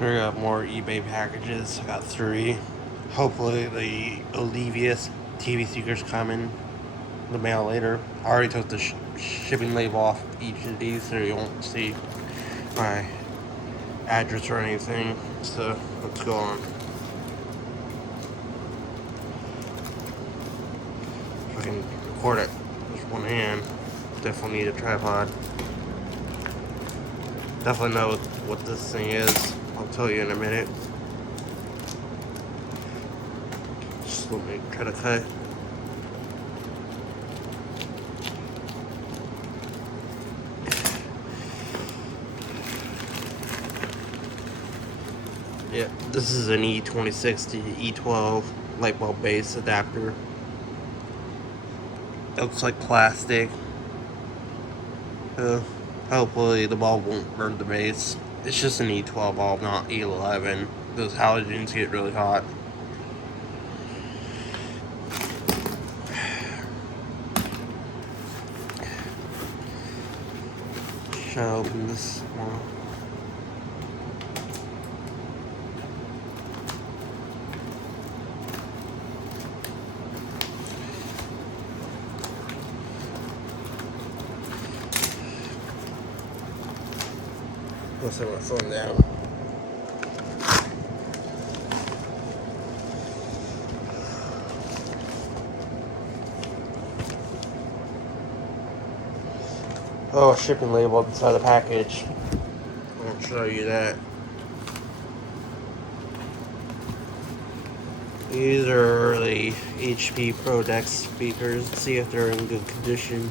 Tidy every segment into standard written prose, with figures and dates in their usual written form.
We got more eBay packages. I got 3. Hopefully the e12 TV speakers come in the mail later. I already took the shipping label off each of these, so you won't see my address or anything. So let's go on. If I can record it with one hand, definitely need a tripod. Definitely know what this thing is. I'll tell you in a minute. Just let me try to cut. Yeah, this is an e26 to e12 light bulb base adapter. It looks like plastic. Hopefully the bulb won't burn the base. It's just an e12 bulb, not e11. Those halogens get really hot. Should I open this one? I'll set my phone down. Oh, shipping label inside the package. I'll show you that. These are the HP Pro Deck speakers. Let's see if they're in good condition.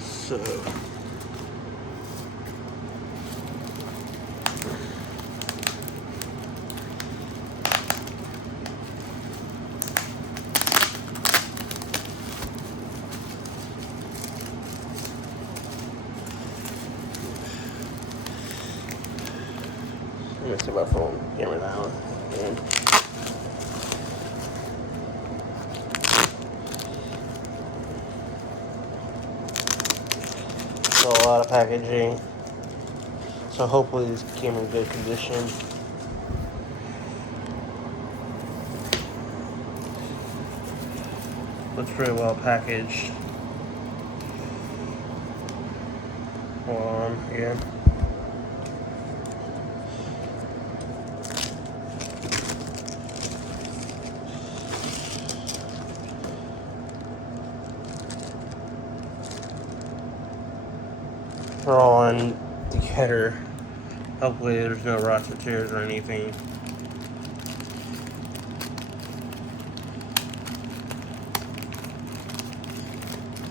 So, I'm gonna set my phone camera down. And so a lot of packaging. So hopefully this came in good condition. Looks pretty well packaged. Hold on again. They're all in together. Hopefully there's no rots or tears or anything.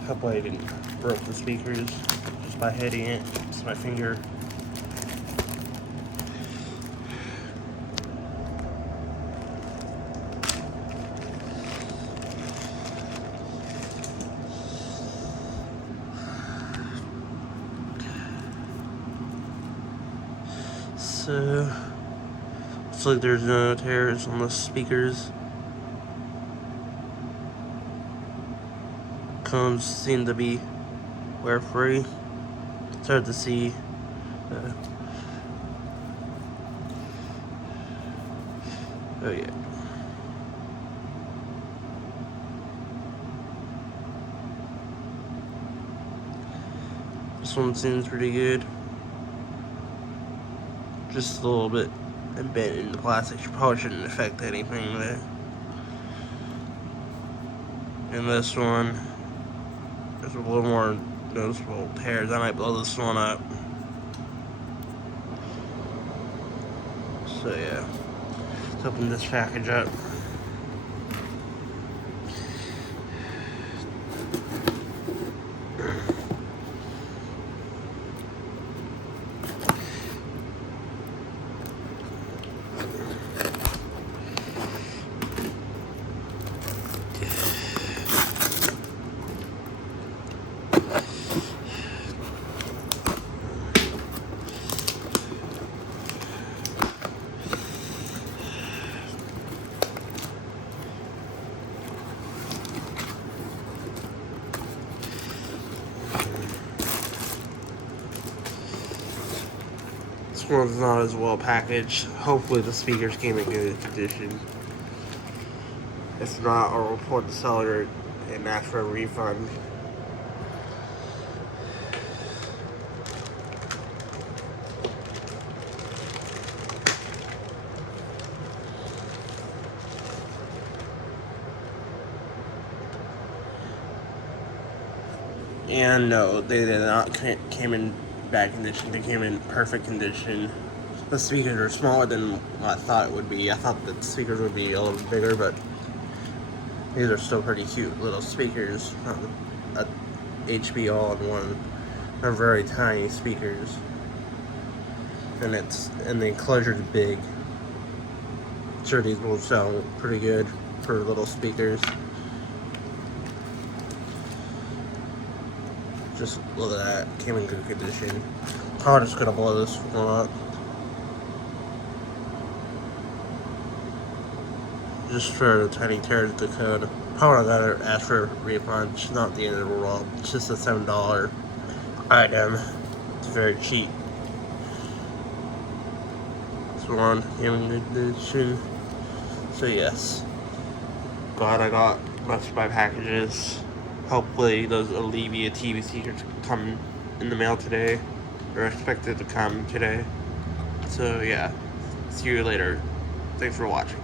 Hopefully I didn't broke the speakers just by hitting it. It's my finger. So, looks like there's no tears on the speakers. Cones seem to be wear free. It's hard to see. Oh yeah. This one seems pretty good. Just a little bit bent in the plastic. Probably shouldn't affect anything there. And this one, there's a little more noticeable tears. I might blow this one up. So yeah, let's open this package up. this one's not as well packaged. Hopefully the speakers came in good condition. If not, I'll report the seller and ask for a refund. And no, they did not came in bad condition. They came in perfect condition. The speakers are smaller than what I thought it would be. I thought the speakers would be a little bigger, but these are still pretty cute little speakers. A HB all-in-one. They're very tiny speakers, and the enclosure is big. I'm sure these will sell pretty good for little speakers. Just look at that, came in good condition. I'm just gonna blow this one up. Just for the tiny tears of the code. Probably gotta ask for a refund. It's not the end of the world. It's just a $7 item. It's very cheap. This one came in good condition. So yes. Glad I got most of my packages. Hopefully those Olivia TV speakers come in the mail today. They're expected to come today. So yeah, see you later. Thanks for watching.